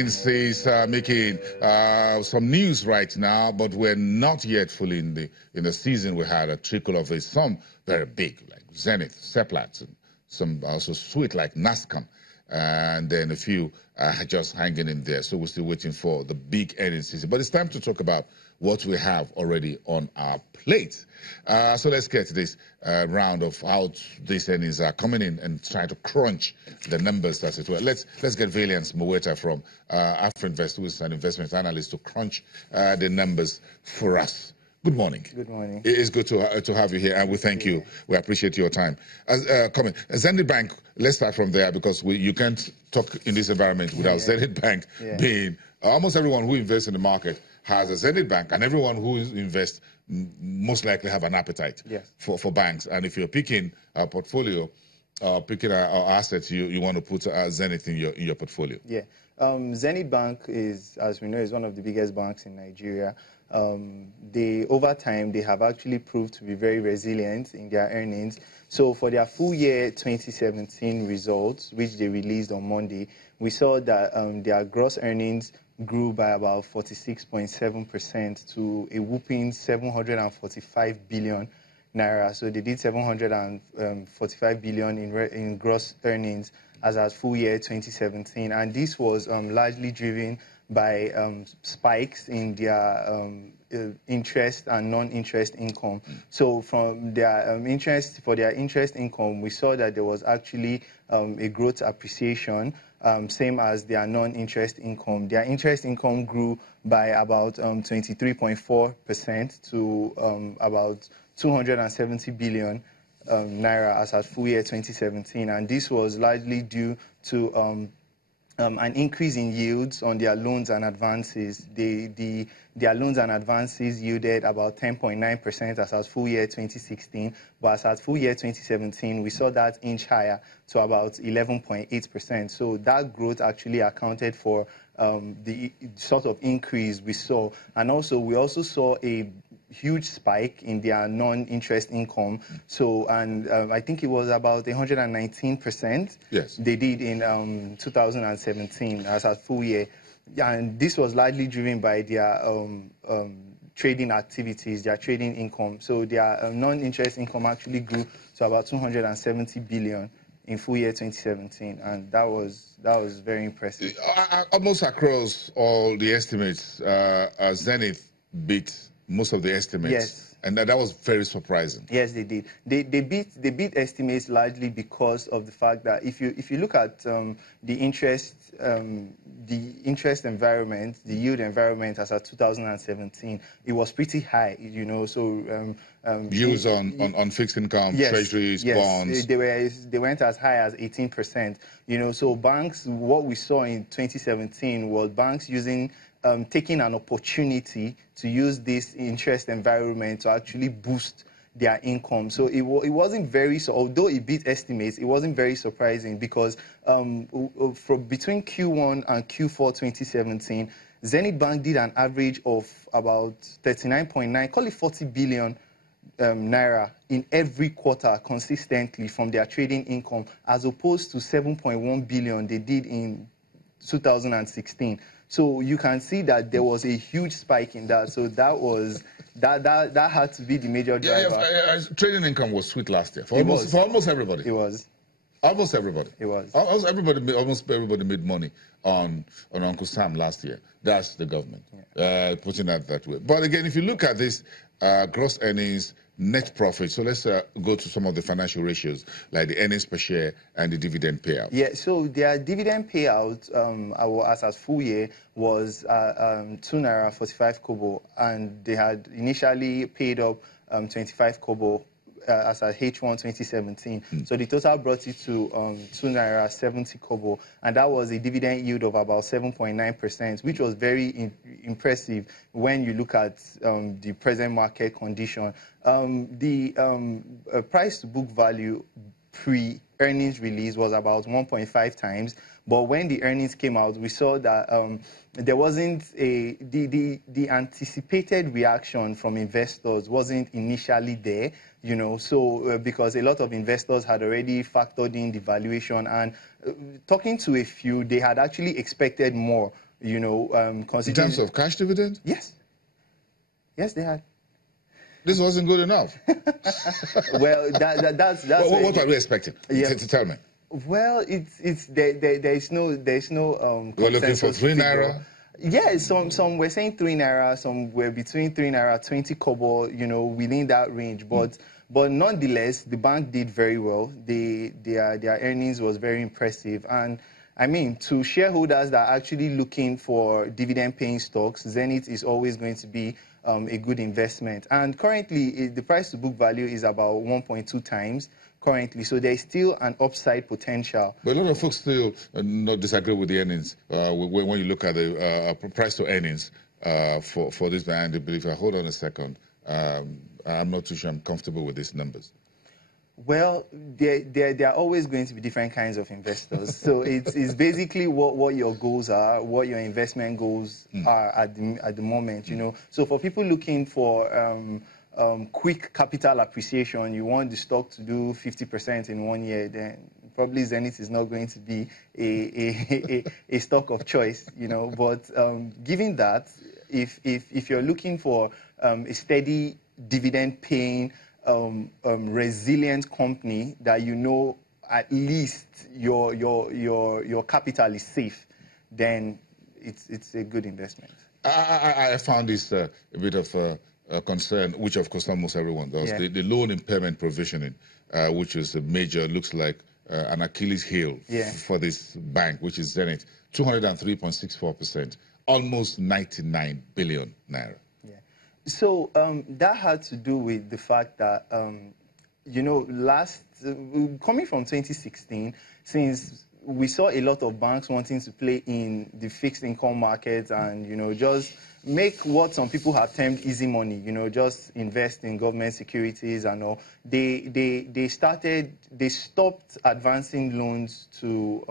Is making some news right now, but we're not yet fully in the season. We had a trickle of some very big, like Zenith, Seplat, and some also sweet like NASCOM, and then a few just hanging in there. So we're still waiting for the big earnings season. But it's time to talk about what we have already on our plate. So let's get to this round of how these earnings are coming in and trying to crunch the numbers as it were. Let's get Valiance Moweta from Afrinvest, who is an investment analyst, to crunch the numbers for us. Good morning. Good morning. It is good to have you here, and we thank you. We appreciate your time. Comment. Zenith Bank, let's start from there, because you can't talk in this environment without Zenith Bank being, almost everyone who invests in the market has a Zenith Bank, and everyone who invests most likely have an appetite for banks. And if you're picking a portfolio, picking our assets, you want to put Zenith in your portfolio. Yeah. Zenith Bank is, as we know, is one of the biggest banks in Nigeria. Over time, they have actually proved to be very resilient in their earnings. So for their full year 2017 results, which they released on Monday, we saw that their gross earnings grew by about 46.7% to a whooping 745 billion naira. So they did 745 billion in gross earnings as at full year 2017, and this was largely driven by spikes in their interest and non-interest income. So from their interest income, we saw that there was actually a growth appreciation, same as their non-interest income. Their interest income grew by about 23.4% to about 270 billion naira as at full year 2017, and this was largely due to an increase in yields on their loans and advances. Their loans and advances yielded about 10.9% as at full year 2016, but as at full year 2017, we saw that inch higher to about 11.8%. So that growth actually accounted for the sort of increase we saw. And also, we also saw a huge spike in their non-interest income. So, and I think it was about 119%. Yes. They did in 2017 as a full year. And this was largely driven by their trading activities, their trading income. So their non-interest income actually grew to about 270 billion in full year 2017, and that was very impressive. Almost across all the estimates, Zenith beat most of the estimates. Yes. And that was very surprising. Yes, they did. They beat estimates largely because of the fact that if you look at the interest environment, the yield environment as of 2017, it was pretty high. You know, so yields on fixed income, treasuries, bonds. They went as high as 18%. You know, so banks. What we saw in 2017 was banks taking an opportunity to use this interest environment to actually boost their income. So it wasn't very, although it beat estimates, it wasn't very surprising, because between Q1 and Q4 2017, Zenith Bank did an average of about 39.9, call it 40 billion naira in every quarter consistently from their trading income, as opposed to 7.1 billion they did in 2016. So you can see that there was a huge spike in that. So that had to be the major driver. Trading income was sweet last year for almost everybody. It was. Almost everybody. It was. Almost everybody made money on Uncle Sam last year. That's the government putting that way. But again, if you look at this gross earnings, net profit. So let's go to some of the financial ratios, like the earnings per share and the dividend payout. Yeah, so their dividend payout as full year was 2 naira 45 kobo, and they had initially paid up 25 kobo as at H1 2017. So the total brought it to 2 naira 70 kobo, and that was a dividend yield of about 7.9%, which was very impressive when you look at the present market condition. The price to book value pre-earnings release was about 1.5 times, but when the earnings came out, we saw that there wasn't the anticipated reaction from investors wasn't initially there, you know, so because a lot of investors had already factored in the valuation, and talking to a few, they had actually expected more You know, In considering terms of cash dividend? yes, yes, they had. This wasn't good enough. Well, that's What are we expecting? Yeah. Tell me. Well, there's no We're looking for consensus 3 figure. naira. Yeah, some were saying 3 naira, some were between 3 naira 20 kobo, you know, within that range. But nonetheless, the bank did very well. Their earnings was very impressive, and I mean, to shareholders that are actually looking for dividend-paying stocks, Zenith is always going to be a good investment. And currently, the price-to-book value is about 1.2 times currently, so there is still an upside potential. But a lot of folks still not disagree with the earnings when you look at the price to earnings for this band. They believe, hold on a second, I'm not too sure I'm comfortable with these numbers. Well, there are always going to be different kinds of investors. So it's basically what your goals are, what your investment goals are at the moment, you know. So for people looking for quick capital appreciation, you want the stock to do 50% in 1 year, then probably Zenith is not going to be a stock of choice, you know. But given that, if you're looking for a steady dividend-paying resilient company that you know at least your capital is safe, then it's a good investment. I found this a bit of a concern, which of course almost everyone does. Yeah. The loan impairment provisioning, which is a major, looks like an Achilles heel for this bank, which is Zenith, 203.64%, almost 99 billion naira. So that had to do with the fact that, you know, coming from 2016, since we saw a lot of banks wanting to play in the fixed income market and, you know, just make what some people have termed easy money, you know, just invest in government securities and all. They stopped advancing loans to